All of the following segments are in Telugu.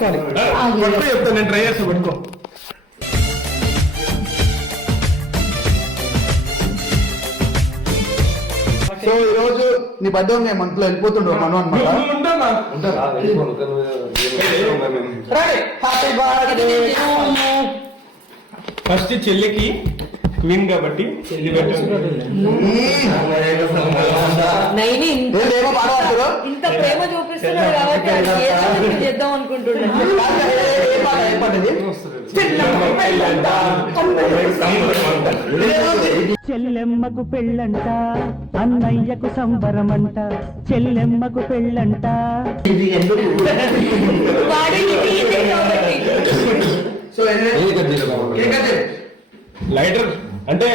పెట్టుకోవాలి. చెప్తాను, నేను ట్రై చేస్తాను. పెట్టుకో. సో ఈ రోజు నీ బర్త్డే మేము మంత్లో వెళ్ళిపోతుండ్రు మనం అనమాట. ఫస్ట్ చెల్లికి క్వీన్ కాబట్టి చెల్లి ఇంత ప్రేమ చూపిస్తున్నాడు కాబట్టి చేద్దాం అనుకుంటున్నాను. చెల్లెమ్మకు పెళ్ళంట, అన్నయ్యకు సంబరమంట, చెల్లెమ్మకు పెళ్ళంట. లైటర్ అంటే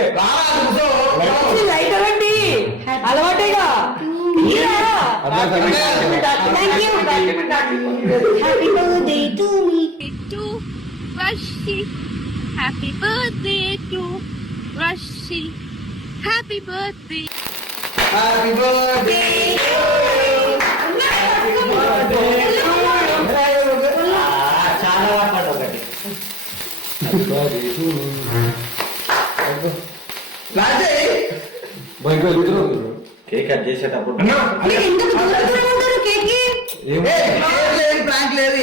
లైటర్ అండి అలవాటేగా. Happy birthday to me to Rashi. Happy birthday to Rashi. Happy birthday. Happy birthday cake cut చేసేటప్పుడు కేక్ ప్రాంక్ లేదు.